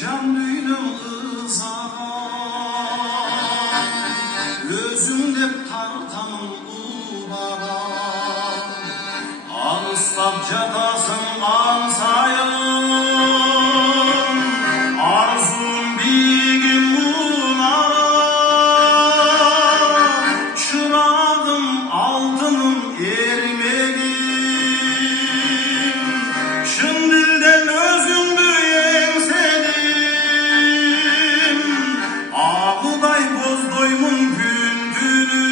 can düğünüm ızan, özümde tartamın ubara, anıslap catasın ansayın, arzum bigim bunara, çırağım altınım ermegim, şın dilden özümdü yengsedim, ağıday bozdoymun gündünü,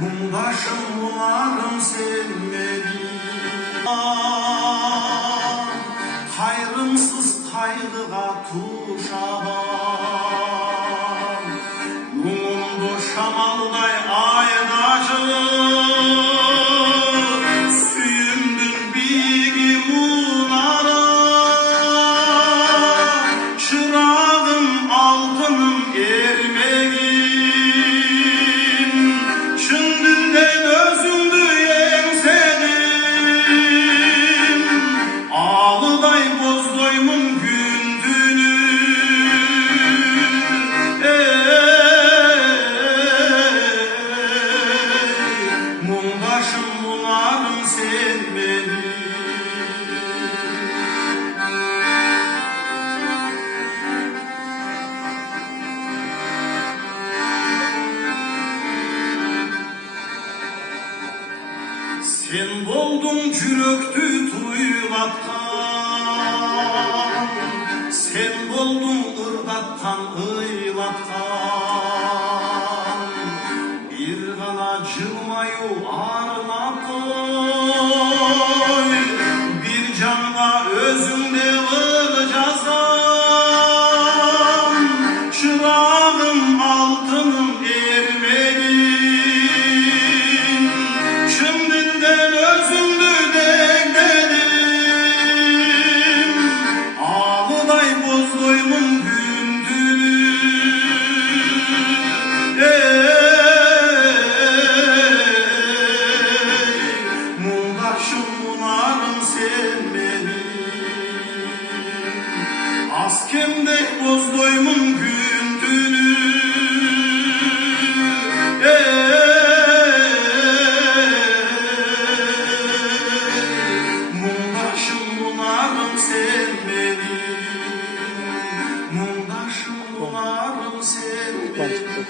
mumdaşım bunarım sevmedim. Hayrımsız kaygıga tuşaban, mumumdu şamalday aydacı, süyümdün bigi munara, çırağım altınım ermegin, şın dilden özümdü yengsedim, ağlıday bozdoymun gündünü, mumdaşım bunarım sevmedim. Sen boldun çüröktü tuylatkan, sen boldun ırdattan ıylatkan, bir gana cılmayu arnap koy, bir canga özünde ılcazan, çırağım altınım ermegin, şın dilden özümdü degdedim, ağıday bozdoymun gündünü, mumdaşım bunarım sevmedim, askemdek bozdoymun gündünü, mumdaşım bunarım sevmedim, mumdaşım bunarım sevmedim.